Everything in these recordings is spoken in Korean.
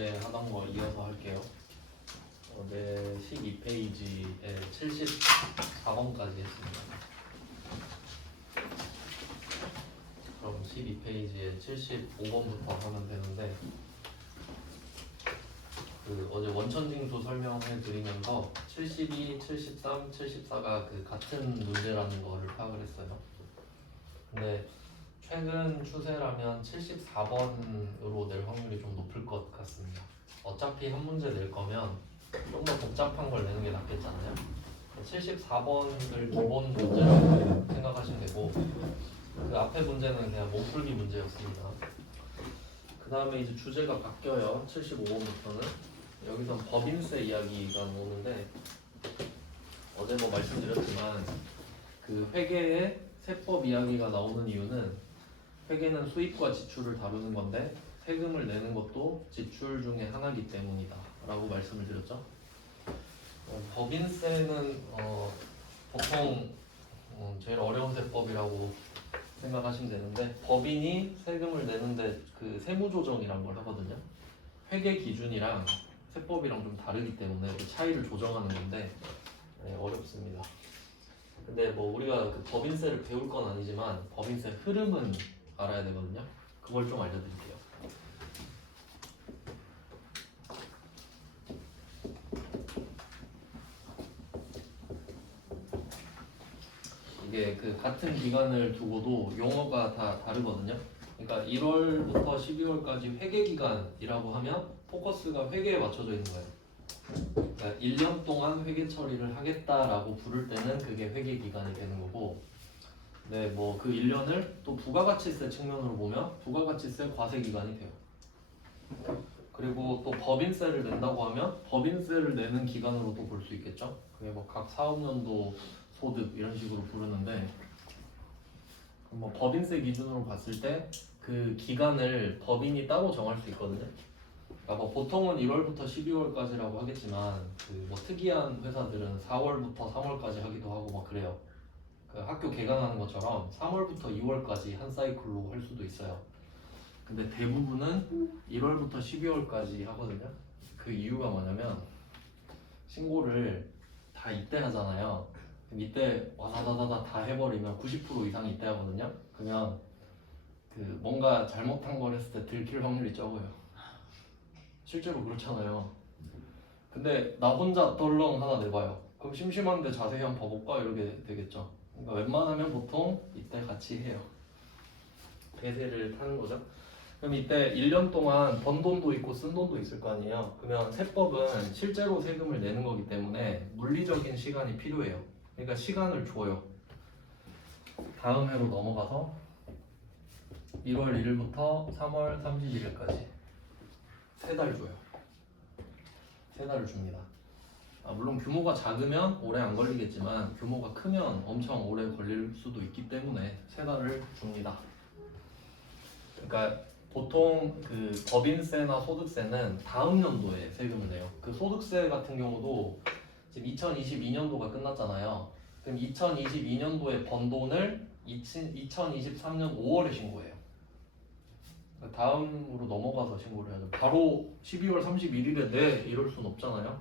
어제 하던 거 이어서 할게요. 어제 12페이지에 74번까지 했습니다. 그럼 12페이지에 75번부터 하면 되는데 어제 원천징수 설명해 드리면서 72, 73, 74가 같은 문제라는 거를 파악을 했어요. 근데 최근 추세라면 74번으로 낼 확률이 좀 높을 것 같습니다. 어차피 한 문제 낼 거면 좀 더 복잡한 걸 내는 게 낫겠잖아요. 74번을 기본 문제라고 생각하시면 되고 그 앞에 문제는 그냥 몸풀기 문제였습니다. 그 다음에 이제 주제가 바뀌어요. 75번부터는 여기서 법인세 이야기가 나오는데 어제 뭐 말씀드렸지만 회계에 세법 이야기가 나오는 이유는 회계는 수입과 지출을 다루는 건데 세금을 내는 것도 지출 중에 하나이기 때문이다 라고 말씀을 드렸죠. 법인세는 보통 제일 어려운 세법이라고 생각하시면 되는데 법인이 세금을 내는데 세무조정이란 걸 하거든요. 회계 기준이랑 세법이랑 좀 다르기 때문에 그 차이를 조정하는 건데 어렵습니다. 근데 뭐 우리가 법인세를 배울 건 아니지만 법인세 흐름은 알아야 되거든요. 그걸 좀 알려드릴게요. 이게 같은 기간을 두고도 용어가 다 다르거든요. 그러니까 1월부터 12월까지 회계기간이라고 하면 포커스가 회계에 맞춰져 있는 거예요. 그러니까 1년 동안 회계 처리를 하겠다라고 부를 때는 그게 회계기간이 되는 거고, 네, 뭐 그 1년을 또 부가가치세 측면으로 보면 부가가치세 과세기간이 돼요. 그리고 또 법인세를 낸다고 하면 법인세를 내는 기간으로도 볼 수 있겠죠. 그게 뭐 각 사업연도 소득 이런 식으로 부르는데, 뭐 법인세 기준으로 봤을 때 그 기간을 법인이 따로 정할 수 있거든요. 그러니까 뭐 보통은 1월부터 12월까지라고 하겠지만 뭐 특이한 회사들은 4월부터 3월까지 하기도 하고 막 그래요. 학교 개강하는 것처럼 3월부터 2월까지 한 사이클로 할 수도 있어요. 근데 대부분은 1월부터 12월까지 하거든요. 그 이유가 뭐냐면 신고를 다 이때 하잖아요. 그럼 이때 와다다다다 다 해버리면 90% 이상이 이때 하거든요. 그러면 뭔가 잘못한 걸 했을 때 들킬 확률이 적어요. 실제로 그렇잖아요. 근데 나 혼자 덜렁 하나 내봐요. 그럼 심심한데 자세히 한번 봐볼까? 이렇게 되겠죠. 그러니까 웬만하면 보통 이때 같이 해요. 대세를 타는 거죠. 그럼 이때 1년 동안 번 돈도 있고 쓴 돈도 있을 거 아니에요. 그러면 세법은 실제로 세금을 내는 거기 때문에 물리적인 시간이 필요해요. 그러니까 시간을 줘요. 다음 해로 넘어가서 1월 1일부터 3월 31일까지 3달 줘요. 3달을 줍니다. 물론 규모가 작으면 오래 안 걸리겠지만 규모가 크면 엄청 오래 걸릴 수도 있기 때문에 3달을 줍니다. 그러니까 보통 법인세나 소득세는 다음 연도에 세금을 내요. 소득세 같은 경우도 지금 2022년도가 끝났잖아요. 그럼 2022년도에 번 돈을 2023년 5월에 신고해요. 다음으로 넘어가서 신고를 해야죠. 바로 12월 31일에 내 이럴 순 없잖아요.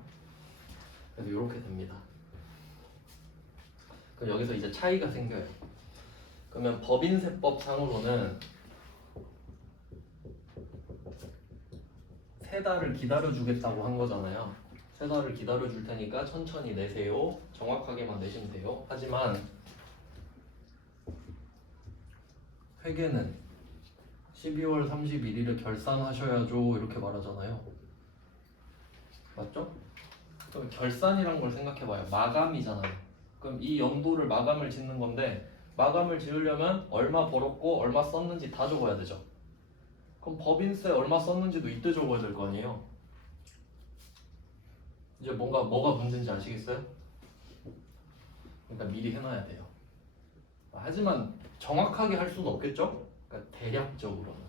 그래서 이렇게 됩니다. 그럼 여기서 이제 차이가 생겨요. 그러면 법인세법 상으로는 3달을 기다려주겠다고 한 거잖아요. 3달을 기다려줄 테니까 천천히 내세요. 정확하게만 내시면 돼요. 하지만 회계는 12월 31일에 결산하셔야죠. 이렇게 말하잖아요. 맞죠? 그럼 결산이란 걸 생각해봐요. 마감이잖아요. 그럼 이 연도를 마감을 짓는 건데 마감을 지으려면 얼마 벌었고 얼마 썼는지 다 적어야 되죠. 그럼 법인세 얼마 썼는지도 이때 적어야 될 거 아니에요. 이제 뭐가 문제인지 아시겠어요? 그러니까 미리 해놔야 돼요. 하지만 정확하게 할 수는 없겠죠? 그러니까 대략적으로는.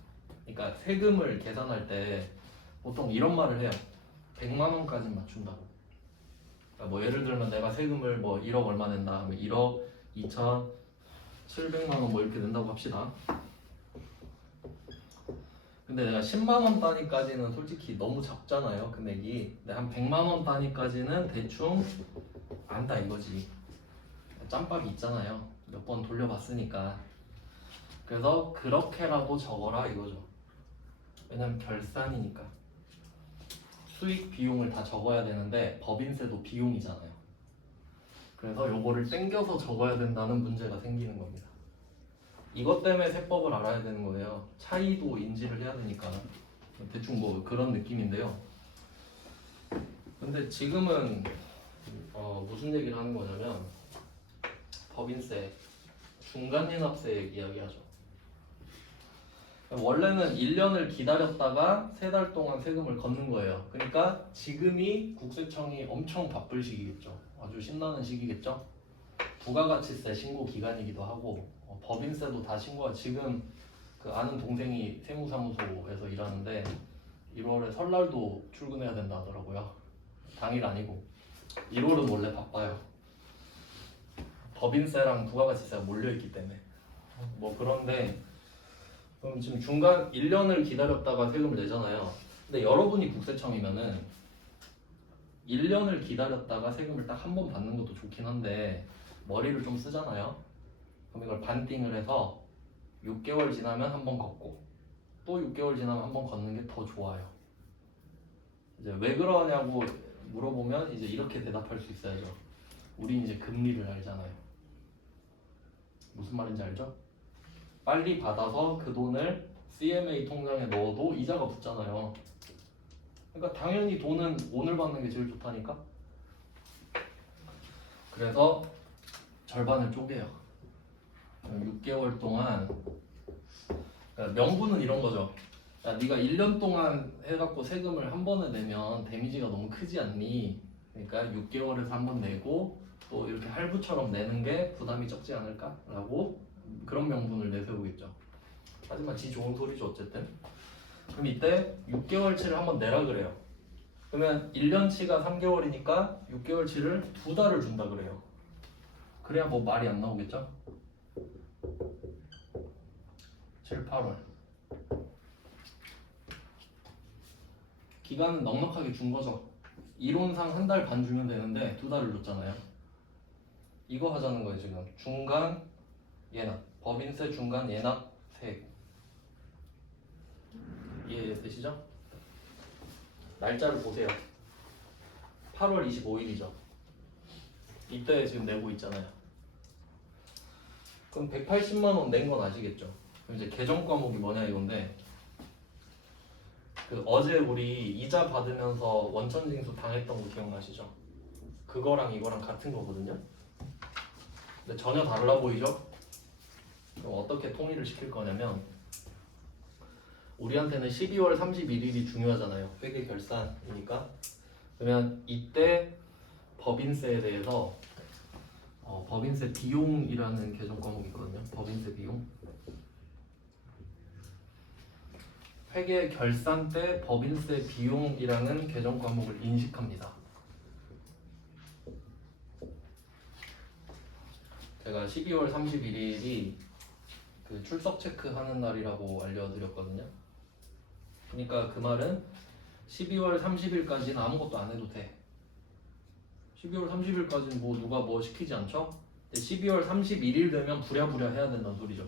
그러니까 세금을 계산할 때 보통 이런 말을 해요. 100만 원까지 맞춘다고. 그러니까 뭐 예를 들면 내가 세금을 뭐 1억 얼마 낸다 하면 1억 2,700만 원 뭐 이렇게 낸다고 합시다. 근데 내가 10만 원 단위까지는 솔직히 너무 적잖아요, 금액이. 근데 한 100만 원 단위까지는 대충 안다 이거지. 짬밥이 있잖아요. 몇 번 돌려봤으니까. 그래서 그렇게라도 적어라 이거죠. 왜냐면 결산이니까. 수익 비용을 다 적어야 되는데 법인세도 비용이잖아요. 그래서 요거를 땡겨서 적어야 된다는 문제가 생기는 겁니다. 이것 때문에 세법을 알아야 되는 거예요. 차이도 인지를 해야 되니까. 대충 뭐 그런 느낌인데요. 근데 지금은 무슨 얘기를 하는 거냐면 법인세, 중간연합세 이야기하죠. 원래는 1년을 기다렸다가 3달 동안 세금을 걷는 거예요. 그러니까 지금이 국세청이 엄청 바쁠 시기겠죠. 아주 신나는 시기겠죠. 부가가치세 신고 기간이기도 하고 법인세도 다 신고가. 지금 그 아는 동생이 세무사무소에서 일하는데 1월에 설날도 출근해야 된다 하더라고요. 당일 아니고 1월은 원래 바빠요. 법인세랑 부가가치세가 몰려있기 때문에. 뭐 그런데 그럼 지금 중간 1년을 기다렸다가 세금을 내잖아요. 근데 여러분이 국세청이면은 1년을 기다렸다가 세금을 딱 한 번 받는 것도 좋긴 한데 머리를 좀 쓰잖아요. 그럼 이걸 반띵을 해서 6개월 지나면 한 번 걷고 또 6개월 지나면 한 번 걷는 게 더 좋아요. 이제 왜 그러냐고 물어보면 이제 이렇게 대답할 수 있어야죠. 우리 이제 금리를 알잖아요. 무슨 말인지 알죠? 빨리 받아서 그 돈을 CMA 통장에 넣어도 이자가 붙잖아요. 그러니까 당연히 돈은 오늘 받는 게 제일 좋다니까. 그래서 절반을 쪼개요. 6개월 동안. 그러니까 명분은 이런 거죠. 야, 네가 1년 동안 해갖고 세금을 한 번에 내면 데미지가 너무 크지 않니? 그러니까 6개월에서 한 번 내고 또 이렇게 할부처럼 내는 게 부담이 적지 않을까? 라고 그런 명분을 내세우겠죠. 하지만 지 좋은 소리죠 어쨌든. 그럼 이때 6개월치를 한번 내라 그래요. 그러면 1년치가 3개월이니까 6개월치를 2달을 준다 그래요. 그래야 뭐 말이 안 나오겠죠? 7, 8월. 기간은 넉넉하게 준 거죠. 이론상 한 달 반 주면 되는데 2달을 줬잖아요. 이거 하자는 거예요 지금. 중간 예납. 법인세 중간 예납 세액. 이해되시죠? 날짜를 보세요. 8월 25일이죠. 이때 지금 내고 있잖아요. 그럼 180만 원 낸 건 아시겠죠? 그럼 이제 계정 과목이 뭐냐 이건데 그 어제 우리 이자 받으면서 원천징수 당했던 거 기억나시죠? 그거랑 이거랑 같은 거거든요. 근데 전혀 달라 보이죠? 그럼 어떻게 통일을 시킬 거냐면 우리한테는 12월 31일이 중요하잖아요. 회계 결산이니까. 그러면 이때 법인세에 대해서 법인세 비용이라는 계정 과목이 있거든요. 법인세 비용. 회계 결산 때 법인세 비용이라는 계정 과목을 인식합니다. 제가 12월 31일이 그 출석 체크하는 날이라고 알려드렸거든요. 그러니까 그 말은 12월 30일까지는 아무것도 안 해도 돼. 12월 30일까지는 뭐 누가 뭐 시키지 않죠? 근데 12월 31일 되면 부랴부랴 해야 된다는 소리죠.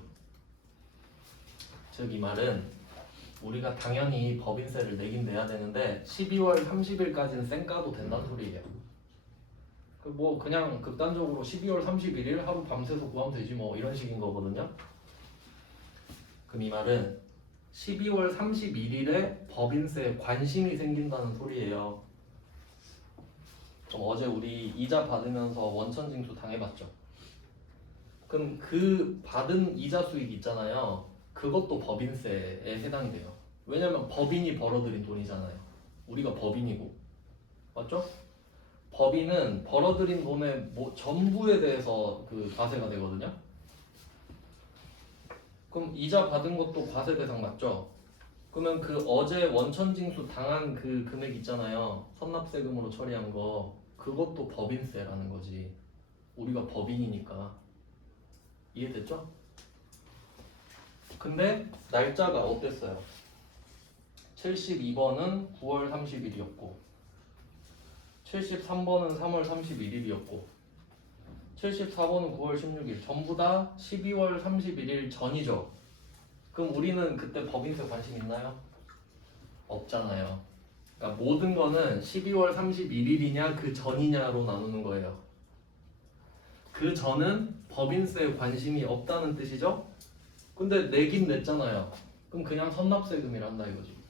즉 이 말은 우리가 당연히 법인세를 내긴 내야 되는데 12월 30일까지는 쌩까도 된다는 소리예요. 뭐 그냥 극단적으로 12월 31일 하루 밤새서 구하면 되지 뭐 이런 식인 거거든요. 그럼 이 말은 12월 31일에 법인세에 관심이 생긴다는 소리예요. 그럼 어제 우리 이자 받으면서 원천징수 당해봤죠. 그럼 그 받은 이자 수익 있잖아요. 그것도 법인세에 해당이 돼요. 왜냐면 법인이 벌어들인 돈이잖아요. 우리가 법인이고. 맞죠? 법인은 벌어들인 돈의 뭐 전부에 대해서 그 과세가 되거든요. 그럼 이자 받은 것도 과세 대상 맞죠? 그러면 그 어제 원천징수 당한 그 금액 있잖아요. 선납세금으로 처리한 거. 그것도 법인세라는 거지. 우리가 법인이니까. 이해됐죠? 근데 날짜가 어땠어요? 72번은 9월 30일이었고 73번은 3월 31일이었고 74번은 9월 16일 전부 다 12월 31일 전이죠. 그럼 우리는 그때 법인세 관심 있나요? 없잖아요. 그러니까 모든 거는 12월 31일이냐 그 전이냐로 나누는 거예요. 그 전은 법인세에 관심이 없다는 뜻이죠? 근데 내긴 냈잖아요. 그럼 그냥 선납세금이란다 이거지.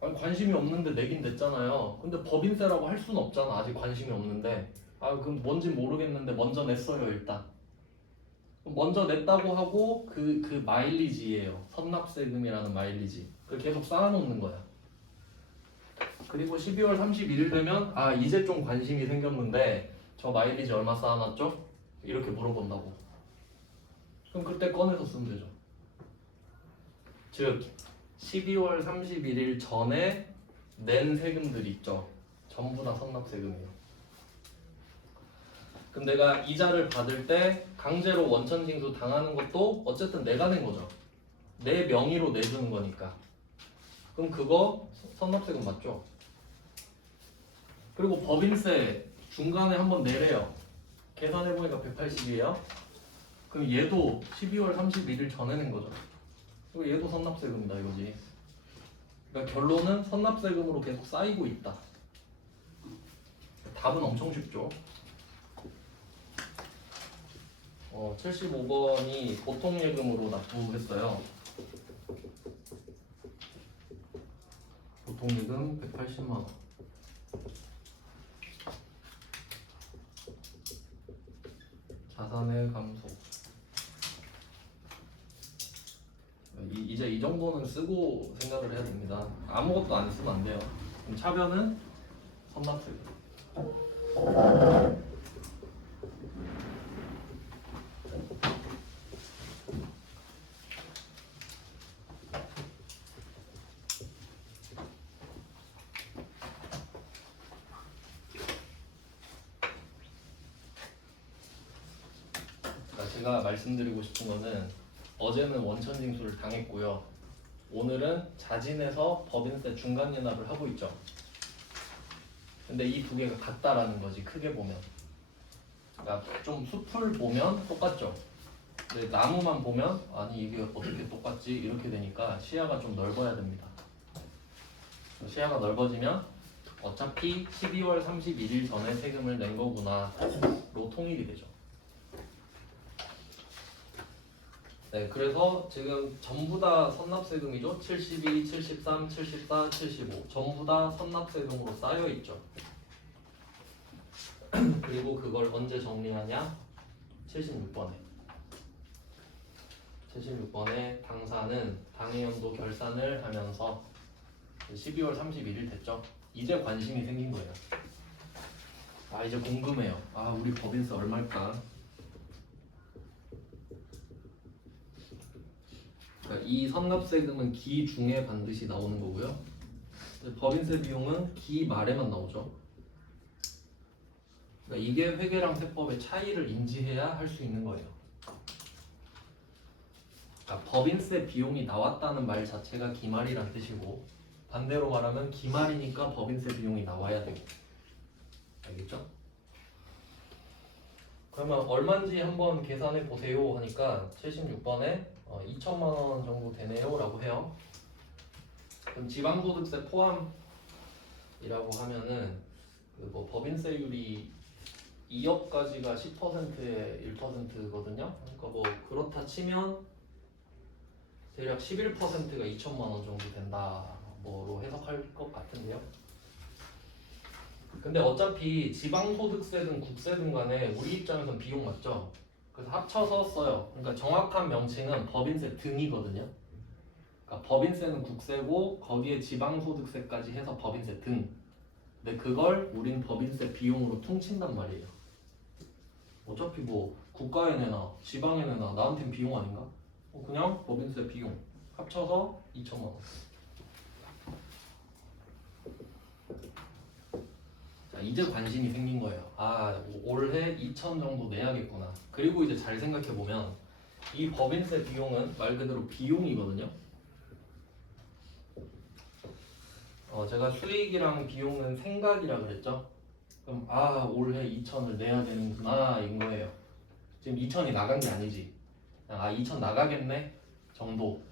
아니, 관심이 없는데 내긴 냈잖아요. 근데 법인세라고 할 수는 없잖아. 아직 관심이 없는데. 아 그럼 뭔지 모르겠는데 먼저 냈어요 일단. 먼저 냈다고 하고 그 마일리지예요. 선납세금이라는 마일리지. 그걸 계속 쌓아놓는 거야. 그리고 12월 31일 되면 아 이제 좀 관심이 생겼는데 저 마일리지 얼마 쌓아놨죠? 이렇게 물어본다고. 그럼 그때 꺼내서 쓰면 되죠. 즉 12월 31일 전에 낸 세금들이 있죠. 전부 다 선납세금이에요. 그럼 내가 이자를 받을 때 강제로 원천징수 당하는 것도 어쨌든 내가 낸 거죠. 내 명의로 내주는 거니까. 그럼 그거 선납세금 맞죠? 그리고 법인세 중간에 한번 내래요. 계산해보니까 180이에요. 그럼 얘도 12월 31일 전에 낸 거죠. 그리고 얘도 선납세금이다 이거지. 그러니까 결론은 선납세금으로 계속 쌓이고 있다. 답은 엄청 쉽죠. 75번이 보통예금으로 납부했어요. 보통예금 180만원. 자산의 감소. 이제 이 정도는 쓰고 생각을 해야 됩니다. 아무것도 안 쓰면 안 돼요. 그럼 차변은 선납세금. 제가 말씀드리고 싶은 거는 어제는 원천징수를 당했고요. 오늘은 자진해서 법인세 중간연납을 하고 있죠. 근데 이 두 개가 같다라는 거지 크게 보면. 그러니까 좀 숲을 보면 똑같죠. 근데 나무만 보면 아니 이게 어떻게 똑같지 이렇게 되니까 시야가 좀 넓어야 됩니다. 시야가 넓어지면 어차피 12월 31일 전에 세금을 낸 거구나로 통일이 되죠. 네, 그래서 지금 전부 다 선납세금이죠. 72, 73, 74, 75 전부 다 선납세금으로 쌓여 있죠. 그리고 그걸 언제 정리하냐? 76번에 당사는 당해연도 결산을 하면서 12월 31일 됐죠. 이제 관심이 생긴 거예요. 아 이제 궁금해요. 아 우리 법인세 얼마일까? 그러니까 이 선납세금은 기 중에 반드시 나오는 거고요. 법인세 비용은 기 말에만 나오죠. 그러니까 이게 회계랑 세법의 차이를 인지해야 할 수 있는 거예요. 그러니까 법인세 비용이 나왔다는 말 자체가 기말이란 뜻이고 반대로 말하면 기말이니까 법인세 비용이 나와야 되고. 알겠죠? 그러면 얼마인지 한번 계산해 보세요 하니까 76번에 2천만 원 정도 되네요 라고 해요. 그럼 지방소득세 포함이라고 하면은 뭐 법인세율이 2억까지가 10%에 1%거든요. 그러니까 뭐 그렇다 치면 대략 11%가 2천만 원 정도 된다 뭐로 해석할 것 같은데요. 근데 어차피 지방소득세든 국세든 간에 우리 입장에선 비용 맞죠? 그래서 합쳐서 써요. 그러니까 정확한 명칭은 법인세 등이거든요. 그러니까 법인세는 국세고 거기에 지방소득세까지 해서 법인세 등. 근데 그걸 우린 법인세 비용으로 퉁친단 말이에요. 어차피 뭐 국가에 내나 지방에 내나 나한텐 비용 아닌가? 그냥 법인세 비용 합쳐서 2천만 원. 자, 이제 관심이 생긴 거예요. 아, 올해 2천 정도 내야겠구나. 그리고 이제 잘 생각해 보면 이 법인세 비용은 말 그대로 비용이거든요. 제가 수익이랑 비용은 생각이라 그랬죠? 그럼 올해 2천을 내야 되는구나 인 거예요. 지금 2천이 나간 게 아니지. 2천 나가겠네 정도.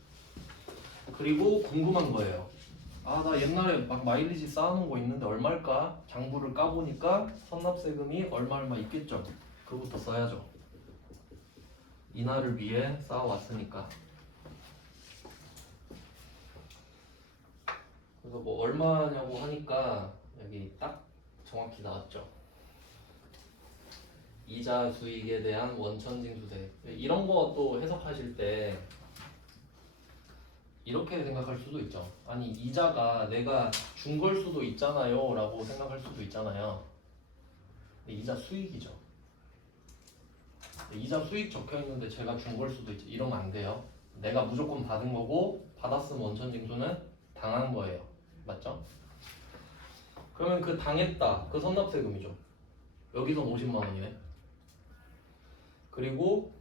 그리고 궁금한 거예요. 나 옛날에 막 마일리지 쌓아놓은 거 있는데 얼마일까? 장부를 까보니까 선납세금이 얼마 있겠죠. 그거부터 써야죠. 이날을 위해 쌓아왔으니까. 그래서 뭐 얼마냐고 하니까 여기 딱 정확히 나왔죠. 이자 수익에 대한 원천징수세. 이런 거 또 해석하실 때 이렇게 생각할 수도 있죠. 아니 이자가 내가 준 걸 수도 있잖아요 라고 생각할 수도 있잖아요. 근데 이자 수익이죠. 이자 수익 적혀 있는데 제가 준 걸 수도 있죠. 이러면 안 돼요. 내가 무조건 받은 거고 받았으면 원천징수는 당한 거예요. 맞죠? 그러면 그 당했다. 그 선납세금이죠. 여기선 50만 원이네. 그리고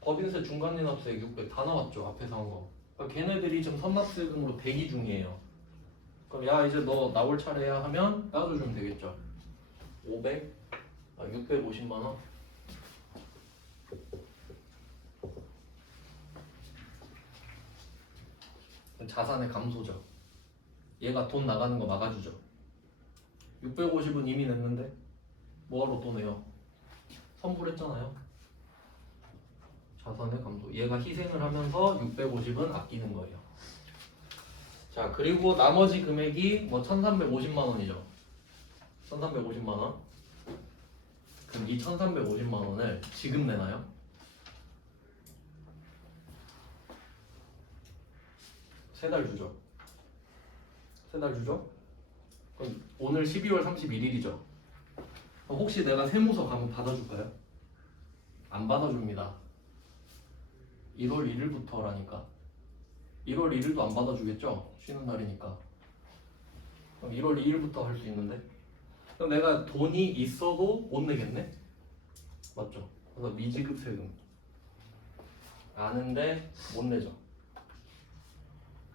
법인세 중간인합세액 600 다 나왔죠. 앞에서 한 거. 그러니까 걔네들이 지금 선납세금으로 대기 중이에요. 그럼 야 이제 너 나올 차례야 하면 따져주면 되겠죠. 500, 650만 원. 자산의 감소죠. 얘가 돈 나가는 거 막아주죠. 650은 이미 냈는데 뭐하러 또 내요? 선불했잖아요. 자산의 감소. 얘가 희생을 하면서 650은 아끼는 거예요. 자, 그리고 나머지 금액이 뭐 1350만 원이죠. 1350만 원. 그럼 이 1350만 원을 지금 내나요? 세 달 주죠. 세 달 주죠? 그럼 오늘 12월 31일이죠. 혹시 내가 세무서 가면 받아줄까요? 안 받아줍니다. 1월 1일부터라니까. 1월 1일도 안 받아주겠죠? 쉬는 날이니까. 그럼 1월 2일부터 할 수 있는데? 그럼 내가 돈이 있어도 못 내겠네? 맞죠? 그래서 미지급 세금. 아는데 못 내죠.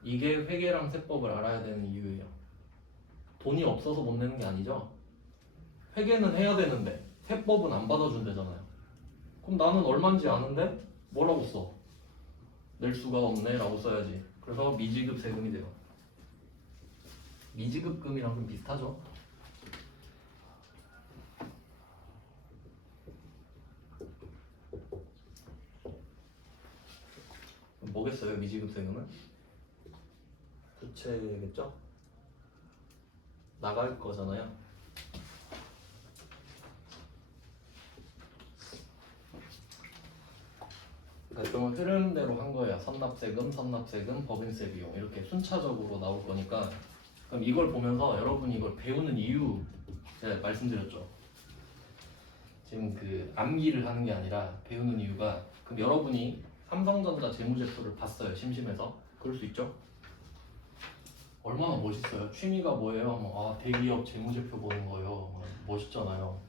이게 회계랑 세법을 알아야 되는 이유예요. 돈이 없어서 못 내는 게 아니죠. 회계는 해야 되는데 세법은 안 받아준대잖아요. 그럼 나는 얼마인지 아는데 뭐라고 써? 낼 수가 없네 라고 써야지. 그래서 미지급 세금이 돼요. 미지급금이랑 좀 비슷하죠? 뭐겠어요 미지급 세금은? 부채겠죠? 나갈 거잖아요. 그러니까 좀 흐름대로 한 거예요. 선납세금, 법인세 비용 이렇게 순차적으로 나올 거니까. 그럼 이걸 보면서 여러분이 이걸 배우는 이유 제가 말씀드렸죠. 지금 그 암기를 하는 게 아니라 배우는 이유가, 그럼 여러분이 삼성전자 재무제표를 봤어요. 심심해서. 그럴 수 있죠? 얼마나 멋있어요. 취미가 뭐예요? 대기업 재무제표 보는 거예요. 멋있잖아요.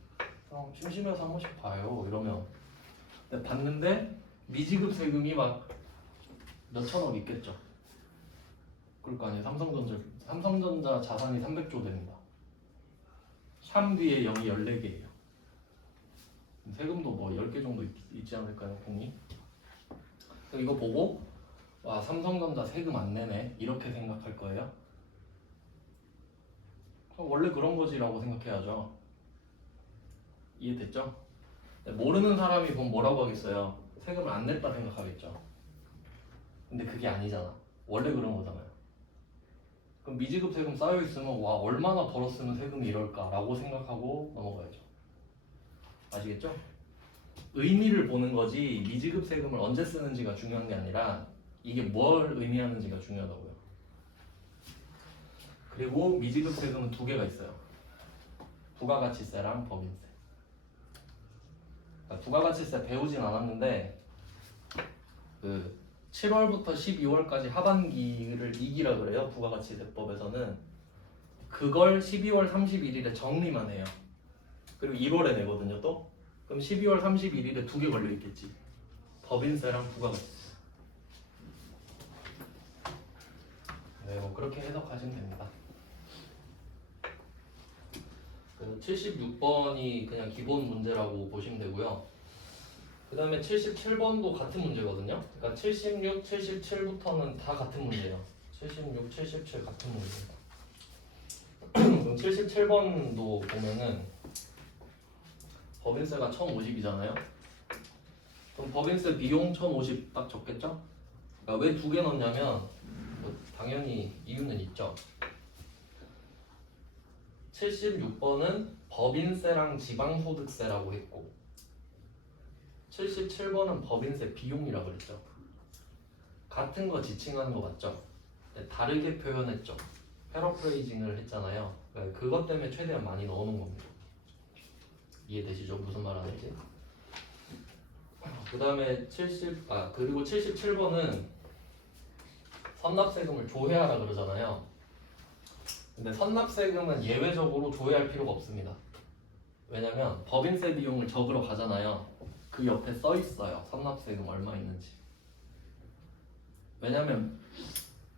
그럼 심심해서 한 번씩 봐요. 이러면. 근데 봤는데 미지급 세금이 막 몇천억 있겠죠. 그럴 거 아니에요. 삼성전자 자산이 300조 됩니다. 3 뒤에 0이 14개예요. 세금도 뭐 10개 정도 있지 않을까요, 공이? 그럼 이거 보고 삼성전자 세금 안 내네 이렇게 생각할 거예요. 원래 그런 거지라고 생각해야죠. 이해됐죠? 모르는 사람이 보면 뭐라고 하겠어요? 세금을 안 냈다 생각하겠죠. 근데 그게 아니잖아. 원래 그런 거잖아요. 그럼 미지급 세금 쌓여 있으면 얼마나 벌었으면 세금이 이럴까 라고 생각하고 넘어가야죠. 아시겠죠? 의미를 보는 거지 미지급 세금을 언제 쓰는지가 중요한 게 아니라 이게 뭘 의미하는지가 중요하다고요. 그리고 미지급 세금은 두 개가 있어요. 부가가치세랑 법인세. 부가가치세 배우진 않았는데 그 7월부터 12월까지 하반기를 2기라 그래요. 부가가치세법에서는. 그걸 12월 31일에 정리만 해요. 그리고 1월에 내거든요 또. 그럼 12월 31일에 두 개 걸려 있겠지. 법인세랑 부가가치세. 네, 뭐 그렇게 해석하시면 됩니다. 그 76번이 그냥 기본 문제라고 보시면 되고요. 그 다음에 77번도 같은 문제거든요. 그러니까 76, 77부터는 다 같은 문제예요. 76, 77 같은 문제예요. 그럼 77번도 보면은 법인세가 1050이잖아요. 그럼 법인세 비용 1050 딱 적겠죠? 그러니까 왜 두 개 넣냐면 뭐 당연히 이유는 있죠. 76번은 법인세랑 지방소득세라고 했고 77번은 법인세 비용이라고 그랬죠. 같은 거 지칭하는 거 맞죠? 네, 다르게 표현했죠. 패러프레이징을 했잖아요. 그러니까 그것 때문에 최대한 많이 넣어놓은 겁니다. 이해되시죠? 무슨 말 하는지? 그 다음에 그리고 77번은 선납세금을 조회하라 그러잖아요. 근데 선납세금은 예외적으로 조회할 필요가 없습니다. 왜냐면 법인세 비용을 적으러 가잖아요. 그 옆에 써 있어요. 선납세금 얼마 있는지. 왜냐면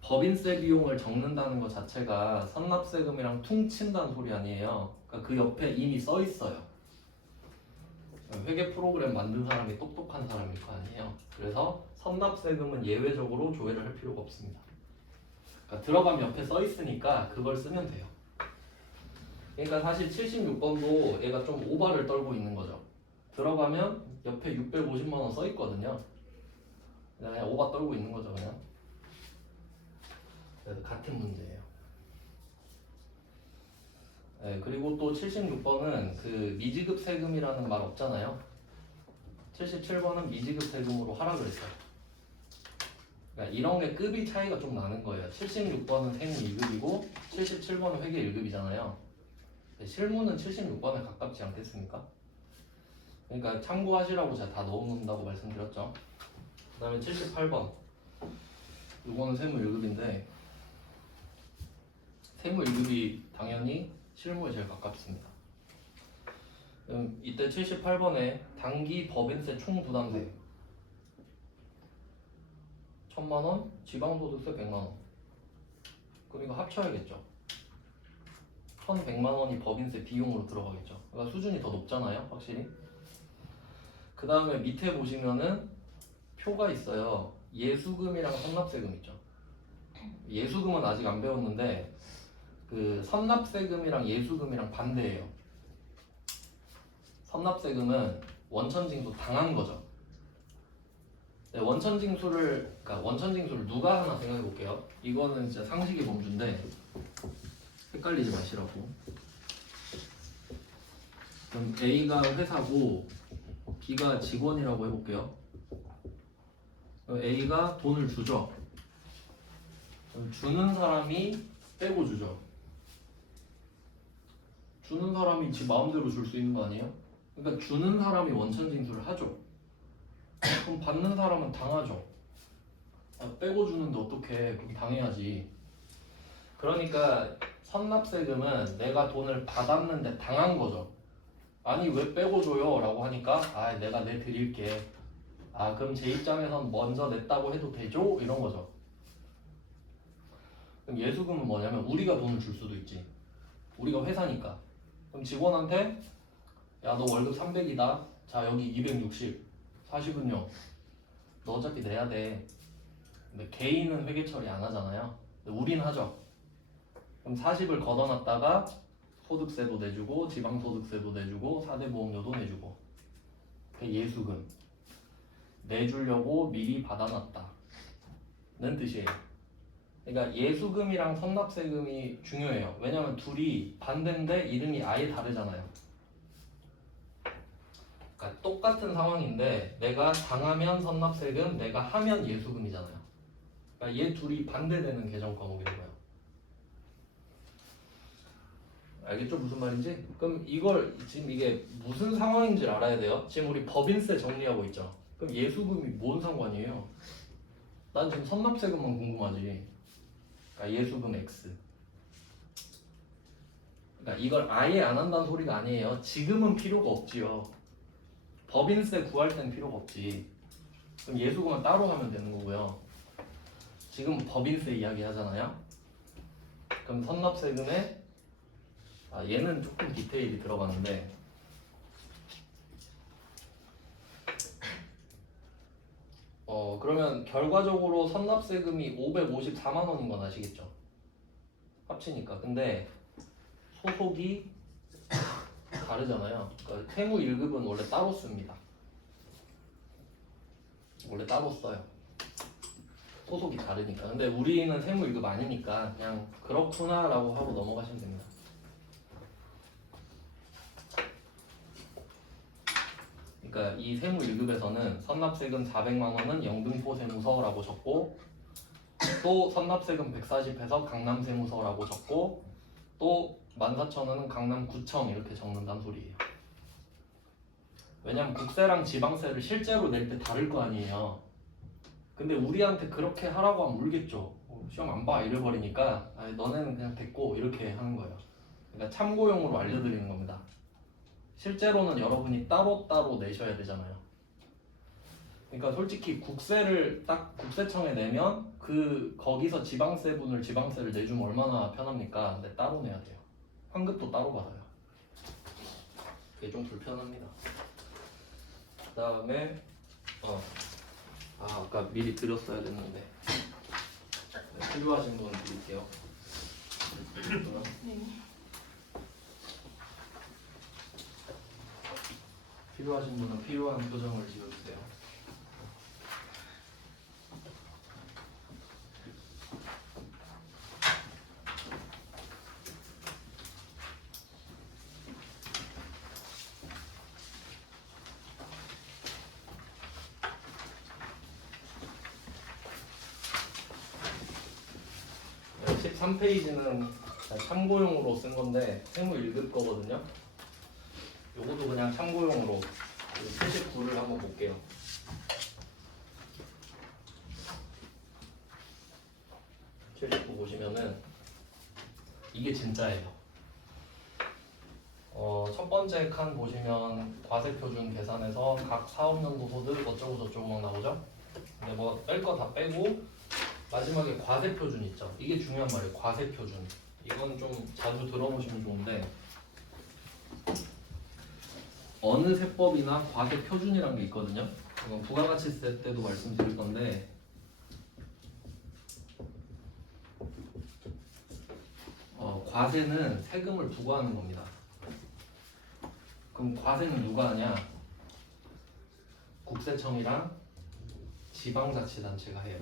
법인세 비용을 적는다는 것 자체가 선납세금이랑 퉁친다는 소리 아니에요. 그러니까 그 옆에 이미 써 있어요. 회계 프로그램 만든 사람이 똑똑한 사람일 거 아니에요. 그래서 선납세금은 예외적으로 조회를 할 필요가 없습니다. 그러니까 들어가면 옆에 써 있으니까 그걸 쓰면 돼요. 그러니까 사실 76번도 얘가 좀 오바를 떨고 있는 거죠. 들어가면 옆에 650만 원 써 있거든요. 그냥 오바 떨고 있는 거죠, 그냥. 그래서 같은 문제예요. 네, 그리고 또 76번은 그 미지급 세금이라는 말 없잖아요. 77번은 미지급 세금으로 하라 그랬어요. 그러니까 이런 게 급이 차이가 좀 나는 거예요. 76번은 세무 2급이고 77번은 회계 1급이잖아요. 실무는 76번에 가깝지 않겠습니까? 그러니까 참고하시라고 제가 다 넣어놓는다고 말씀드렸죠. 그 다음에 78번 이거는 세무 1급인데 세무 1급이 당연히 실무에 제일 가깝습니다. 이때 78번에 단기 법인세 총부담세 1000만원, 지방소득세 100만원. 그럼 이거 합쳐야겠죠. 1100만원이 법인세 비용으로 들어가겠죠. 그러니까 수준이 더 높잖아요, 확실히. 그 다음에 밑에 보시면은 표가 있어요. 예수금이랑 선납세금 있죠. 예수금은 아직 안 배웠는데 그 선납세금이랑 예수금이랑 반대예요. 선납세금은 원천징수 당한 거죠. 네, 원천징수를 누가 하나 생각해 볼게요. 이거는 진짜 상식의 범주인데 헷갈리지 마시라고. 그럼 A가 회사고 B가 직원이라고 해볼게요. 그럼 A가 돈을 주죠. 그럼 주는 사람이 빼고 주죠. 주는 사람이 지 마음대로 줄 수 있는 거 아니에요? 그러니까 주는 사람이 원천징수를 하죠. 그럼 받는 사람은 당하죠. 빼고 주는데 어떻게? 그럼 당해야지. 그러니까 선납세금은 내가 돈을 받았는데 당한 거죠. 아니 왜 빼고 줘요? 라고 하니까 내가 내드릴게. 그럼 제 입장에선 먼저 냈다고 해도 되죠? 이런 거죠. 그럼 예수금은 뭐냐면 우리가 돈을 줄 수도 있지. 우리가 회사니까. 그럼 직원한테 야 너 월급 300이다. 자 여기 260. 40은요. 너 어차피 내야 돼. 근데 개인은 회계 처리 안 하잖아요. 근데 우린 하죠. 그럼 40을 걷어놨다가 소득세도 내주고 지방소득세도 내주고 4대 보험료도 내주고. 그게 예수금. 내주려고 미리 받아놨다는 뜻이에요. 그러니까 예수금이랑 선납세금이 중요해요. 왜냐면 둘이 반대인데 이름이 아예 다르잖아요. 그러니까 똑같은 상황인데 내가 당하면 선납세금, 내가 하면 예수금이잖아요. 그러니까 얘 둘이 반대되는 계정 과목이라고요. 알겠죠? 무슨 말인지? 그럼 이걸 지금 이게 무슨 상황인지 알아야 돼요. 지금 우리 법인세 정리하고 있죠. 그럼 예수금이 뭔 상관이에요? 난 지금 선납세금만 궁금하지. 그러니까 예수금 X. 그러니까 이걸 아예 안 한다는 소리가 아니에요. 지금은 필요가 없지요. 법인세 구할 때는 필요가 없지. 그럼 예수금은 따로 하면 되는 거고요. 지금 법인세 이야기 하잖아요. 그럼 선납세금에 얘는 조금 디테일이 들어가는데 그러면 결과적으로 선납세금이 554만 원인 건 아시겠죠? 합치니까. 근데 소속이 다르잖아요. 그러니까 세무 1급은 원래 따로 씁니다. 원래 따로 써요. 소속이 다르니까. 근데 우리는 세무 1급 아니니까 그냥 그렇구나 라고 하고 넘어가시면 됩니다. 그러니까 이 세무 1급에서는 선납세금 400만 원은 영등포 세무서라고 적고, 또 선납세금 140해서 강남 세무서라고 적고, 또 14,000원은 강남구청 이렇게 적는다는 소리예요. 왜냐면 국세랑 지방세를 실제로 낼 때 다를 거 아니에요. 근데 우리한테 그렇게 하라고 하면 울겠죠. 시험 안 봐 이래버리니까 너네는 그냥 됐고 이렇게 하는 거예요. 그러니까 참고용으로 알려드리는 겁니다. 실제로는 여러분이 따로따로 내셔야 되잖아요. 그러니까 솔직히 국세를 딱 국세청에 내면 거기서 지방세분을 지방세를 내주면 얼마나 편합니까? 근데 따로 내야 돼요. 환급도 따로 받아요. 그게 좀 불편합니다. 그 다음에 아까 미리 드렸어야 됐는데 필요하신 분 드릴게요. 네. 필요하신 분은 필요한 표정을 지어주세요. 네, 13페이지는 참고용으로 쓴 건데 세무 1급 거거든요. 요것도 그냥 참고용으로 79를 한번 볼게요. 79 보시면은 이게 진짜예요. 첫 번째 칸 보시면 과세표준 계산해서 각 사업연도 소득 어쩌고 저쩌고 막 나오죠? 근데 뭐 뺄 거 다 빼고 마지막에 과세표준 있죠? 이게 중요한 말이에요. 과세표준. 이건 좀 자주 들어보시면 좋은데 어느 세법이나 과세표준이라는 게 있거든요. 이건 부가가치세 때도 말씀드릴 건데 과세는 세금을 부과하는 겁니다. 그럼 과세는 누가 하냐? 국세청이랑 지방자치단체가 해요.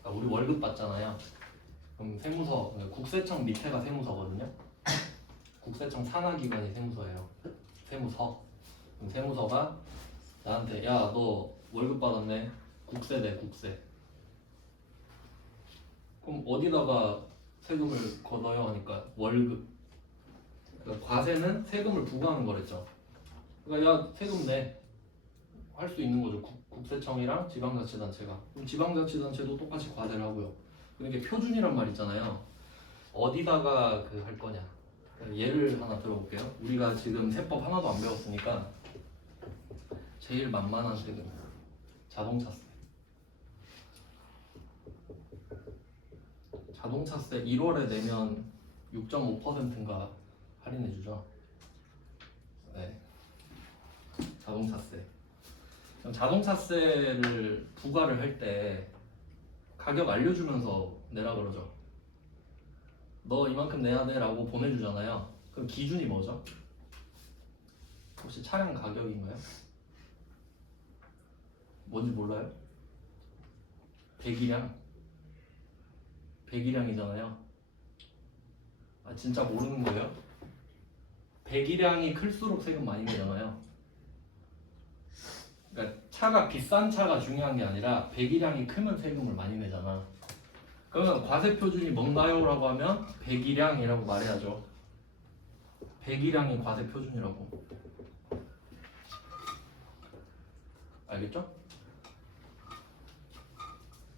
그러니까 우리 월급 받잖아요. 그럼 세무서, 그러니까 국세청 밑에가 세무서거든요. 국세청 산하기관이 세무서예요. 세무서. 그럼 세무서가 나한테 야, 너 월급 받았네. 국세 내, 국세. 그럼 어디다가 세금을 걷어요 하니까 월급. 그러니까 과세는 세금을 부과하는 거랬죠. 그러니까 야, 세금 내. 할 수 있는 거죠. 국세청이랑 지방자치단체가. 그럼 지방자치단체도 똑같이 과세를 하고요. 그러니까 표준이란 말 있잖아요. 어디다가 할 거냐. 예를 하나 들어볼게요. 우리가 지금 세법 하나도 안 배웠으니까 제일 만만한 세금, 자동차세. 자동차세 1월에 내면 6.5%인가 할인해주죠. 네, 자동차세. 그럼 자동차세를 부과를 할 때 가격 알려주면서 내라 그러죠. 너 이만큼 내야 돼 라고 보내주잖아요. 그럼 기준이 뭐죠? 혹시 차량 가격인가요? 뭔지 몰라요? 배기량? 배기량이잖아요. 진짜 모르는 거예요? 배기량이 클수록 세금 많이 내잖아요. 그러니까 차가 비싼 차가 중요한 게 아니라 배기량이 크면 세금을 많이 내잖아. 그러면 과세표준이 뭔가요? 라고 하면 배기량이라고 말해야죠. 배기량이 과세표준이라고. 알겠죠?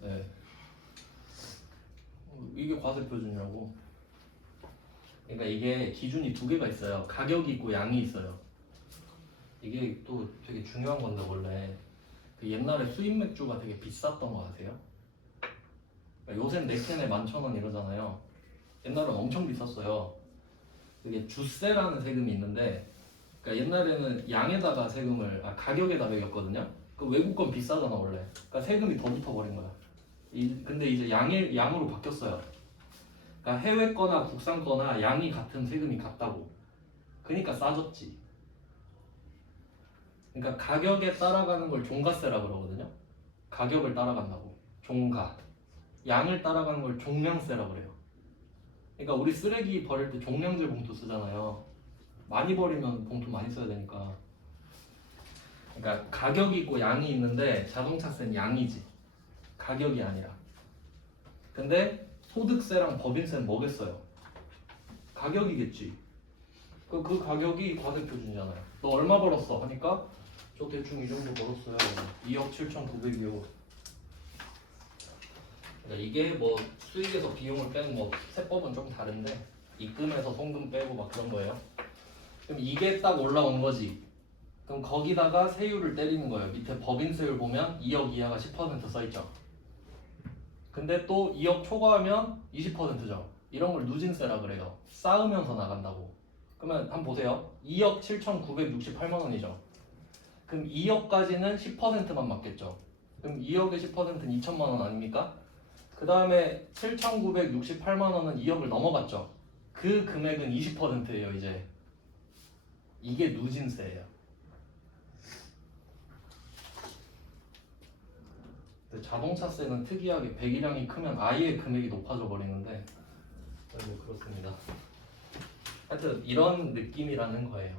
네. 이게 과세표준이라고. 그러니까 이게 기준이 두 개가 있어요. 가격이 있고 양이 있어요. 이게 또 되게 중요한 건데 원래 옛날에 수입 맥주가 되게 비쌌던 거 아세요? 그러니까 요새 4캔에 11,000원 이러잖아요. 옛날엔 엄청 비쌌어요. 그게 주세라는 세금이 있는데, 그러니까 옛날에는 양에다가 세금을 가격에다 매겼거든요. 그 외국 건 비싸잖아 원래. 그러니까 세금이 더 붙어버린 거야. 근데 이제 양으로 바뀌었어요. 그러니까 해외 거나 국산 거나 양이 같은 세금이 같다고. 그러니까 싸졌지. 그러니까 가격에 따라가는 걸 종가세라 그러거든요. 가격을 따라간다고. 종가. 양을 따라가는 걸 종량세라 그래요. 그러니까 우리 쓰레기 버릴 때 종량제 봉투 쓰잖아요. 많이 버리면 봉투 많이 써야 되니까. 그러니까 가격이 있고 양이 있는데 자동차세는 양이지. 가격이 아니라. 근데 소득세랑 법인세는 뭐겠어요? 가격이겠지. 그 가격이 과세표준이잖아요. 너 얼마 벌었어? 하니까 저 대충 이 정도 벌었어요. 2억 7,900이요. 그러니까 이게 뭐 수익에서 비용을 빼는 뭐 세법은 좀 다른데 입금해서 송금 빼고 막 그런 거예요. 그럼 이게 딱 올라온 거지. 그럼 거기다가 세율을 때리는 거예요. 밑에 법인세율 보면 2억 이하가 10% 써있죠. 근데 또 2억 초과하면 20%죠. 이런 걸 누진세라 그래요. 쌓으면서 나간다고. 그러면 한번 보세요. 2억 7,968만 원이죠. 그럼 2억까지는 10%만 맞겠죠. 그럼 2억의 10%는 2천만 원 아닙니까? 그 다음에 7,968만 원은 2억을 넘어갔죠. 그 금액은 20%예요 이제. 이게 누진세예요. 자동차세는 특이하게 배기량이 크면 아예 금액이 높아져 버리는데 네, 그렇습니다. 하여튼 이런 느낌이라는 거예요.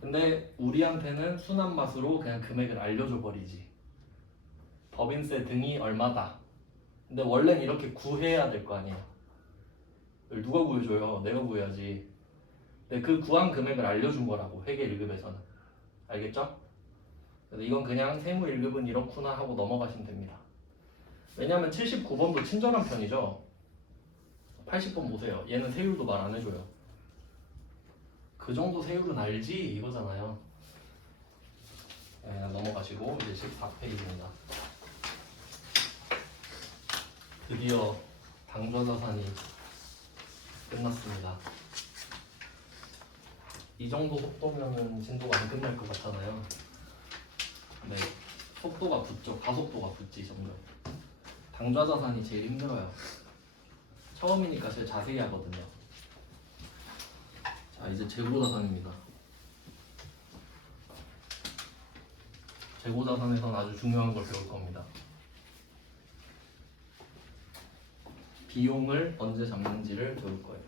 근데 우리한테는 순한 맛으로 그냥 금액을 알려줘 버리지. 법인세 등이 얼마다. 근데 원래는 이렇게 구해야 될 거 아니에요. 누가 구해줘요? 내가 구해야지. 근데 그 구한 금액을 알려준 거라고 회계 1급에서는. 알겠죠? 그래서 이건 그냥 세무 1급은 이렇구나 하고 넘어가시면 됩니다. 왜냐면 79번도 친절한 편이죠. 80번 보세요. 얘는 세율도 말 안 해줘요. 그 정도 세율은 알지 이거잖아요. 네, 넘어가시고 이제 14페이지입니다. 드디어 당좌자산이 끝났습니다. 이 정도 속도면은 진도가 안 끝날 것 같잖아요. 네, 속도가 붙죠. 가속도가 붙지 점점. 당좌자산이 제일 힘들어요. 처음이니까 제일 자세히 하거든요. 자, 이제 재고자산입니다. 재고자산에선 아주 중요한 걸 배울 겁니다. 비용을 언제 잡는지를 배울 거예요.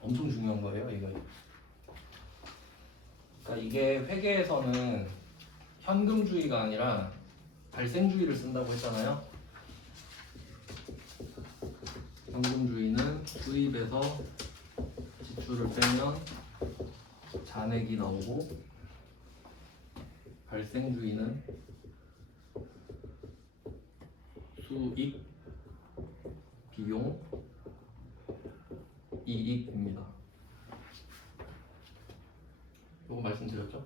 엄청 중요한 거예요, 이거. 그러니까 이게 회계에서는 현금주의가 아니라 발생주의를 쓴다고 했잖아요. 현금주의는 수입에서 지출을 빼면 잔액이 나오고, 발생주의는 수익, 비용, 이익입니다. 이거 말씀드렸죠?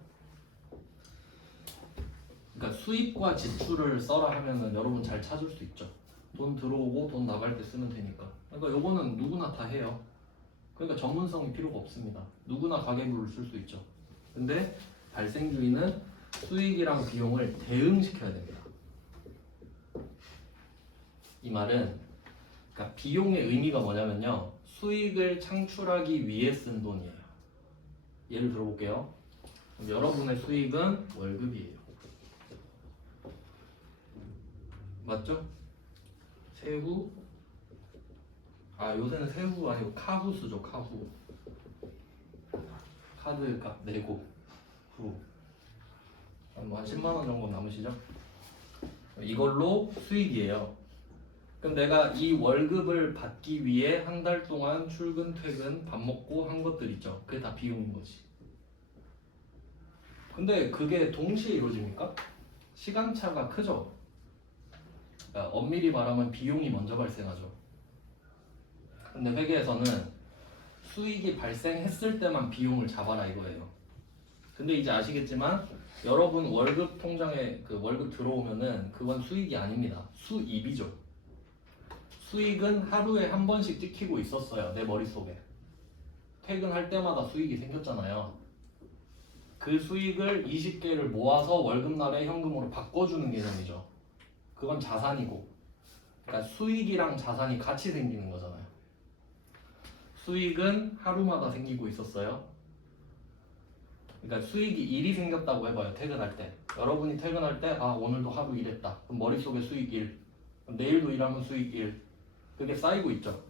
그러니까 수입과 지출을 써라 하면은 여러분 잘 찾을 수 있죠. 돈 들어오고 돈 나갈 때 쓰면 되니까. 그러니까 요거는 누구나 다 해요. 그러니까 전문성이 필요가 없습니다. 누구나 가계부를 쓸 수 있죠. 근데 발생주의는 수익이랑 비용을 대응시켜야 됩니다. 이 말은 그러니까 비용의 의미가 뭐냐면요. 수익을 창출하기 위해 쓴 돈이에요. 예를 들어볼게요. 여러분의 수익은 월급이에요. 맞죠? 세후, 요새는 세후 아니고 카후 쓰죠. 카후. 카드 값 내고 후. 한 10만 원 정도 남으시죠? 이걸로 수익이에요. 그럼 내가 이 월급을 받기 위해 한 달 동안 출근, 퇴근, 밥 먹고 한 것들 있죠. 그게 다 비용인 거지. 근데 그게 동시에 이루어집니까? 시간차가 크죠? 그러니까 엄밀히 말하면 비용이 먼저 발생하죠. 근데 회계에서는 수익이 발생했을 때만 비용을 잡아라 이거예요. 근데 이제 아시겠지만 여러분 월급 통장에 그 월급 들어오면은 그건 수익이 아닙니다. 수입이죠. 수익은 하루에 한 번씩 찍히고 있었어요. 내 머릿속에. 퇴근할 때마다 수익이 생겼잖아요. 그 수익을 20개를 모아서 월급날에 현금으로 바꿔주는 개념이죠. 그건 자산이고, 그러니까 수익이랑 자산이 같이 생기는 거잖아요. 수익은 하루마다 생기고 있었어요. 그러니까 수익이 일이 생겼다고 해봐요. 퇴근할 때 여러분이 퇴근할 때 아 오늘도 하루 일했다. 그럼 머릿속에 수익 1, 내일도 일하면 수익 1, 그게 쌓이고 있죠.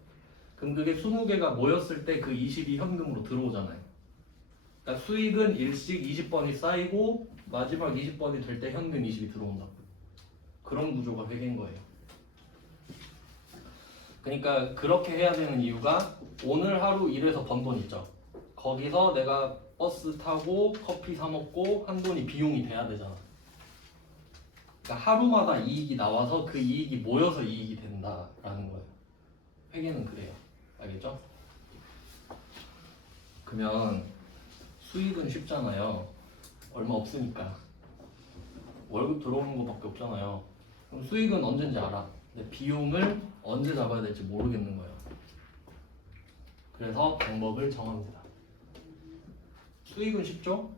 그럼 그게 20개가 모였을 때 그 20이 현금으로 들어오잖아요. 그러니까 수익은 일씩 20번이 쌓이고 마지막 20번이 될 때 현금 20이 들어온다. 그런 구조가 회계인 거예요. 그러니까 그렇게 해야 되는 이유가 오늘 하루 일해서 번 돈 있죠. 거기서 내가 버스 타고 커피 사 먹고 한 돈이 비용이 돼야 되잖아. 그러니까 하루마다 이익이 나와서 그 이익이 모여서 이익이 된다라는 거예요. 회계는 그래요. 알겠죠? 그러면 수익은 쉽잖아요. 얼마 없으니까. 월급 들어오는 것밖에 없잖아요. 그럼 수익은 언제인지 알아. 근데 비용을 언제 잡아야 될지 모르겠는 거예요. 그래서 방법을 정합니다. 수익은 쉽죠?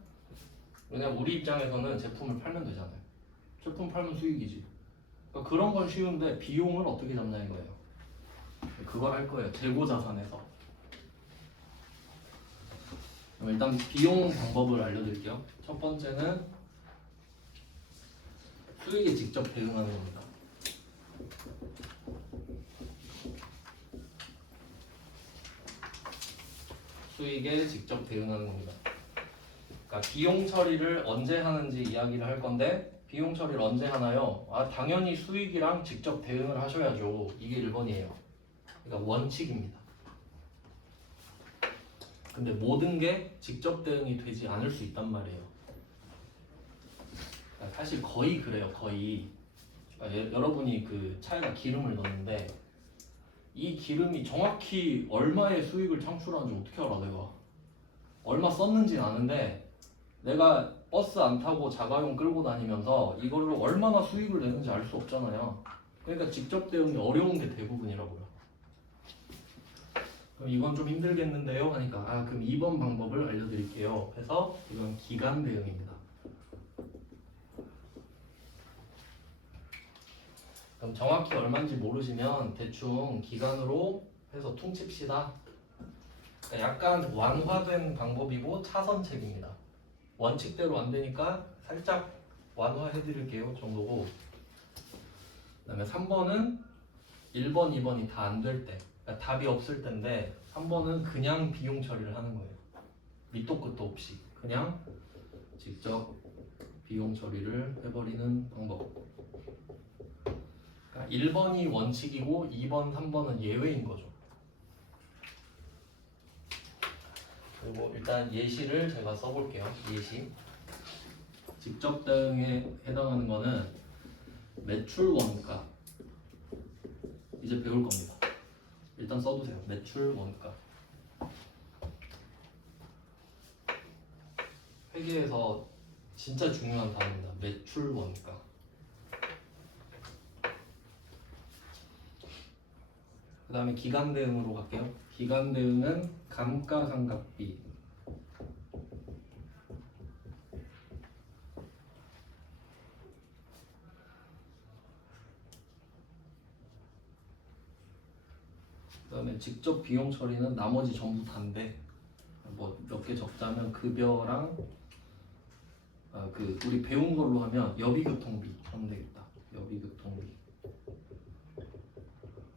왜냐면 우리 입장에서는 제품을 팔면 되잖아요. 제품 팔면 수익이지. 그러니까 그런 건 쉬운데 비용을 어떻게 잡냐는 거예요. 그걸 할 거예요. 재고자산에서. 그럼 일단 비용 방법을 알려드릴게요. 첫 번째는 수익에 직접 대응하는 겁니다. 수익에 직접 대응하는 겁니다. 그러니까 비용 처리를 언제 하는지 이야기를 할 건데 비용 처리를 언제 하나요? 아 당연히 수익이랑 직접 대응을 하셔야죠. 이게 1번이에요. 그러니까 원칙입니다. 근데 모든 게 직접 대응이 되지 않을 수 있단 말이에요. 그러니까 사실 거의 그래요. 거의. 그러니까 여러분이 그 차에다 기름을 넣는데 이 기름이 정확히 얼마의 수익을 창출하는지 어떻게 알아 내가. 얼마 썼는지는 아는데 내가 버스 안 타고 자가용 끌고 다니면서 이걸로 얼마나 수익을 내는지 알 수 없잖아요. 그러니까 직접 대응이 어려운 게 대부분이라고요. 그럼 이건 좀 힘들겠는데요? 하니까 아 그럼 2번 방법을 알려드릴게요. 해서 이건 기간 대응입니다. 그럼 정확히 얼마인지 모르시면 대충 기간으로 해서 퉁칩시다. 그러니까 약간 완화된 방법이고 차선책입니다. 원칙대로 안 되니까 살짝 완화해드릴게요 정도고. 그 다음에 3번은 1번, 2번이 다 안 될 때, 그러니까 답이 없을 때인데 3번은 그냥 비용 처리를 하는 거예요. 밑도 끝도 없이 그냥 직접 비용 처리를 해버리는 방법. 그러니까 1번이 원칙이고 2번, 3번은 예외인 거죠. 그리고 일단 예시를 제가 써볼게요. 예시. 직접 대응에 해당하는 거는 매출 원가. 이제 배울 겁니다. 일단 써두세요. 매출 원가. 회계에서 진짜 중요한 단어입니다. 매출 원가. 그 다음에 기간 대응으로 갈게요. 기간 대응은 감가상각비. 그 다음에 직접 비용 처리는 나머지 전부 다인데 뭐 몇 개 적자면 급여랑 그 우리 배운 걸로 하면 여비교통비 하면 되겠다. 여비교통비.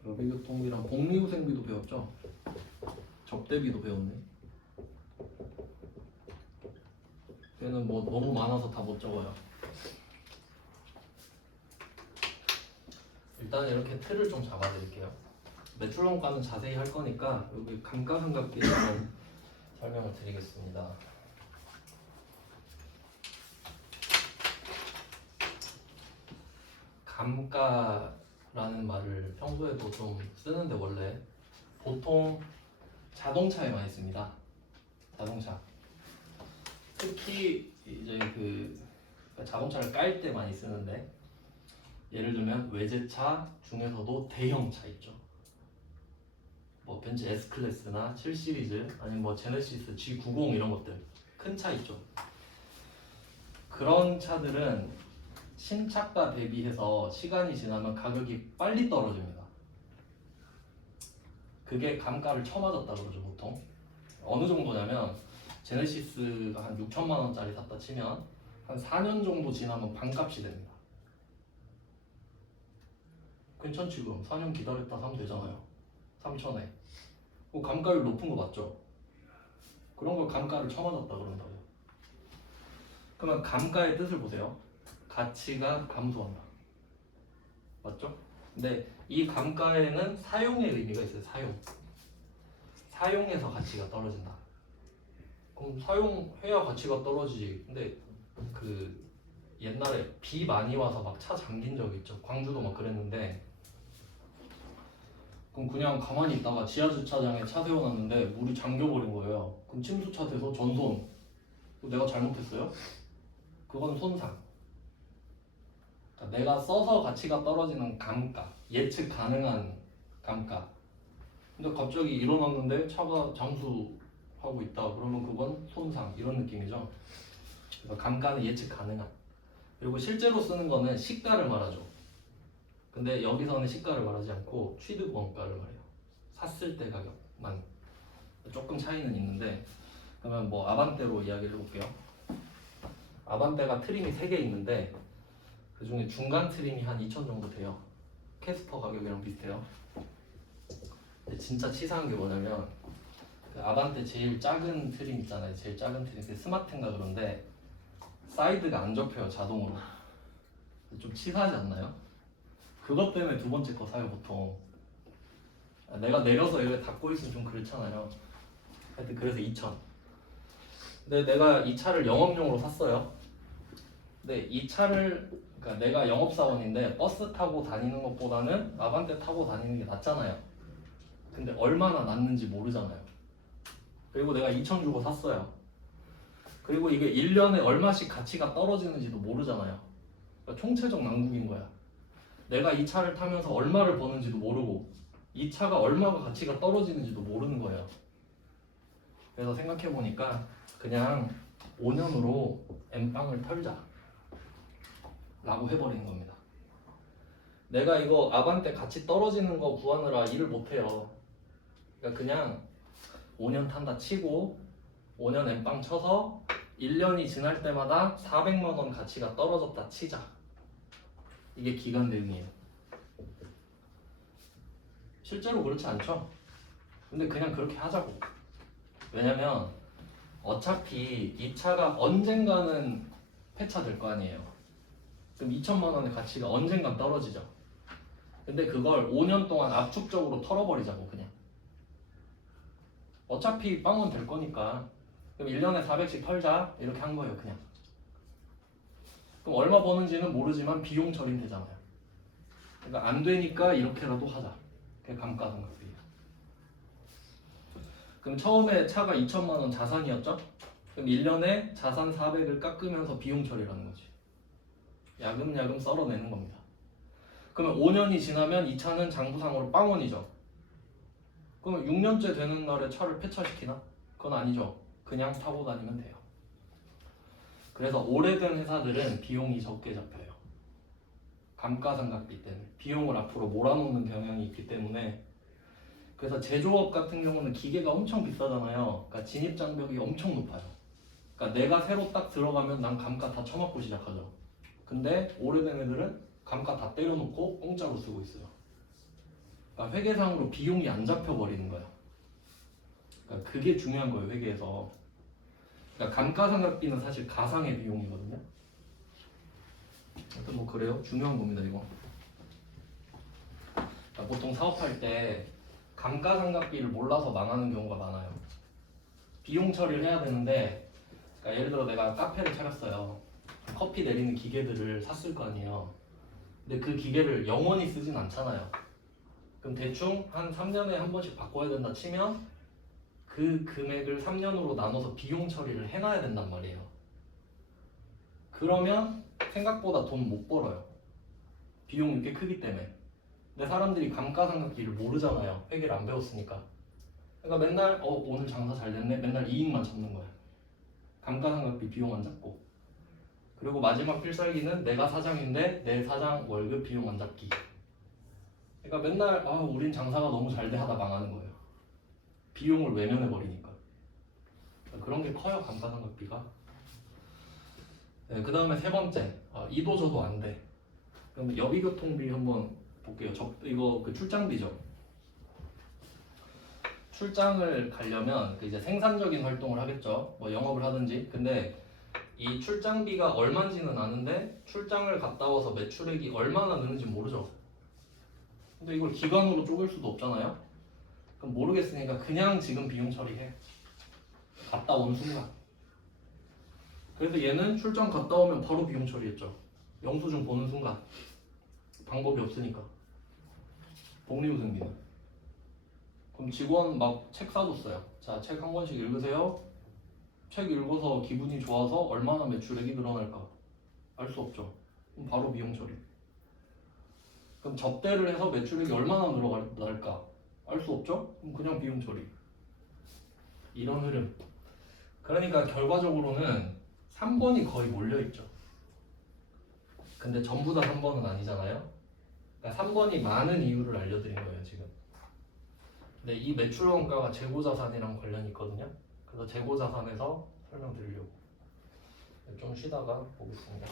여비교통비랑 복리후생비도 배웠죠? 접대비도 배웠네. 걔는 뭐 너무 많아서 다 못 적어요. 일단 이렇게 틀을 좀 잡아드릴게요. 매출원가는 자세히 할 거니까 여기 감가상각비에 한번 설명을 드리겠습니다. 감가라는 말을 평소에도 좀 쓰는데 원래 보통 자동차에 많이 씁니다. 자동차. 특히 이제 그 자동차를 깔 때 많이 쓰는데 예를 들면 외제차 중에서도 대형차 있죠. 뭐 벤츠 S 클래스나 7 시리즈 아니면 뭐 제네시스 G90 이런 것들 큰 차 있죠. 그런 차들은 신차가 대비해서 시간이 지나면 가격이 빨리 떨어집니다. 그게 감가를 쳐맞았다 그러죠 보통. 어느 정도냐면 제네시스가 한 6천만 원짜리 샀다 치면 한 4년 정도 지나면 반값이 됩니다. 괜찮지 그럼 4년 기다렸다 사면 되잖아요. 3천에. 감가율 높은 거 맞죠? 그런 걸 감가를 쳐맞았다 그런다고. 그러면 감가의 뜻을 보세요. 가치가 감소한다. 맞죠? 근데 이 감가에는 사용의 의미가 있어요. 사용해서 가치가 떨어진다. 그럼 사용해야 가치가 떨어지지. 근데 그 옛날에 비 많이 와서 막 차 잠긴 적 있죠. 광주도 막 그랬는데 그럼 그냥 가만히 있다가 지하주차장에 차 세워놨는데 물이 잠겨버린 거예요. 그럼 침수차 돼서 전손. 내가 잘못했어요? 그건 손상. 그러니까 내가 써서 가치가 떨어지는 감가, 예측 가능한 감가. 근데 갑자기 일어났는데 차가 잠수하고 있다. 그러면 그건 손상 이런 느낌이죠. 그래서 감가는 예측 가능한. 그리고 실제로 쓰는 거는 시가를 말하죠. 근데 여기서는 시가를 말하지 않고 취득 원가를 말해요. 샀을 때 가격만. 조금 차이는 있는데 그러면 뭐 아반떼로 이야기를 해볼게요. 아반떼가 트림이 3개 있는데 그 중에 중간 트림이 한 2천 정도 돼요. 캐스퍼 가격이랑 비슷해요. 근데 진짜 치사한 게 뭐냐면 그 아반떼 제일 작은 트림 있잖아요. 제일 작은 트림 그 스마트인가 그런데 사이드가 안 접혀요 자동으로. 좀 치사하지 않나요? 그것 때문에 두 번째 거 사요 보통. 내가 내려서 이렇게 닫고 있으면 좀 그렇잖아요. 하여튼 그래서 2천. 근데 내가 이 차를 영업용으로 샀어요. 근데 이 차를 그러니까 내가 영업사원인데 버스 타고 다니는 것보다는 아반떼 타고 다니는 게 낫잖아요. 근데 얼마나 낫는지 모르잖아요. 그리고 내가 2천 주고 샀어요. 그리고 이게 1년에 얼마씩 가치가 떨어지는지도 모르잖아요. 그러니까 총체적 난국인 거야. 내가 이 차를 타면서 얼마를 버는지도 모르고 이 차가 얼마가 가치가 떨어지는지도 모르는 거예요. 그래서 생각해보니까 그냥 5년으로 N빵을 털자 라고 해버리는 겁니다. 내가 이거 아반떼 가치 떨어지는 거 구하느라 일을 못해요. 그러니까 그냥 5년 탄다 치고 5년 N빵 쳐서 1년이 지날 때마다 400만 원 가치가 떨어졌다 치자. 이게 기간 대응이에요. 실제로 그렇지 않죠? 근데 그냥 그렇게 하자고. 왜냐면 어차피 이 차가 언젠가는 폐차될 거 아니에요. 그럼 2천만 원의 가치가 언젠간 떨어지죠. 근데 그걸 5년 동안 압축적으로 털어버리자고 그냥. 어차피 빵원 될 거니까 그럼 1년에 400씩 털자 이렇게 한 거예요 그냥. 그럼 얼마 버는지는 모르지만 비용 처리는 되잖아요. 그러니까 안 되니까 이렇게라도 하자. 그게 감가상각비예요. 그럼 처음에 차가 2천만 원 자산이었죠? 그럼 1년에 자산 400을 깎으면서 비용 처리라는 거지. 야금야금 썰어내는 겁니다. 그러면 5년이 지나면 이 차는 장부상으로 빵원이죠. 그러면 6년째 되는 날에 차를 폐차시키나? 그건 아니죠. 그냥 타고 다니면 돼요. 그래서 오래된 회사들은 비용이 적게 잡혀요. 감가상각비 때문에 비용을 앞으로 몰아놓는 경향이 있기 때문에. 그래서 제조업 같은 경우는 기계가 엄청 비싸잖아요. 그러니까 진입장벽이 엄청 높아요. 그러니까 내가 새로 딱 들어가면 난 감가 다 쳐맞고 시작하죠. 근데 오래된 애들은 감가 다 때려놓고 공짜로 쓰고 있어요. 그러니까 회계상으로 비용이 안 잡혀버리는 거예요. 그러니까 그게 중요한 거예요 회계에서. 그러니까 감가상각비는 사실 가상의 비용이거든요. 하여튼 뭐 그래요. 중요한 겁니다 이거. 그러니까 보통 사업할 때 감가상각비를 몰라서 망하는 경우가 많아요. 비용 처리를 해야 되는데 그러니까 예를 들어 내가 카페를 차렸어요. 커피 내리는 기계들을 샀을 거 아니에요. 근데 그 기계를 영원히 쓰진 않잖아요. 그럼 대충 한 3년에 한 번씩 바꿔야 된다 치면 그 금액을 3년으로 나눠서 비용 처리를 해놔야 된단 말이에요. 그러면 생각보다 돈 못 벌어요. 비용이 꽤 크기 때문에. 근데 사람들이 감가상각비를 모르잖아요. 회계를 안 배웠으니까. 그러니까 맨날 오늘 장사 잘 됐네. 맨날 이익만 잡는 거야. 감가상각비 비용 안 잡고. 그리고 마지막 필살기는 내가 사장인데 내 사장 월급 비용 안 잡기. 그러니까 맨날 우린 장사가 너무 잘 돼 하다 망하는 거예요. 비용을 외면해 버리니까. 그런 게 커요, 감가상각비가. 네, 그 다음에 세 번째, 이도 저도 안 돼. 그럼 여비교통비 한번 볼게요. 이거 그 출장비죠. 출장을 가려면 이제 생산적인 활동을 하겠죠. 뭐 영업을 하든지. 근데 이 출장비가 얼마인지는 아는데 출장을 갔다 와서 매출액이 얼마나 느는지 모르죠. 근데 이걸 기간으로 쪼갤 수도 없잖아요. 그럼 모르겠으니까 그냥 지금 비용 처리해. 갔다 온 순간. 그래서 얘는 출장 갔다 오면 바로 비용 처리했죠. 영수증 보는 순간. 방법이 없으니까. 복리후생비는. 그럼 직원 막 책 사줬어요. 자, 책 한 권씩 읽으세요. 책 읽어서 기분이 좋아서 얼마나 매출액이 늘어날까? 알 수 없죠. 그럼 바로 비용 처리. 그럼 접대를 해서 매출액이 얼마나 늘어날까? 알 수 없죠? 그럼 그냥 비용 처리. 이런 흐름. 그러니까 결과적으로는 3번이 거의 몰려있죠. 근데 전부 다 3번은 아니잖아요. 그러니까 3번이 많은 이유를 알려드린 거예요, 지금. 근데 이 매출원가가 재고자산이랑 관련이 있거든요. 그래서 재고자산에서 설명드리려고. 좀 쉬다가 보겠습니다.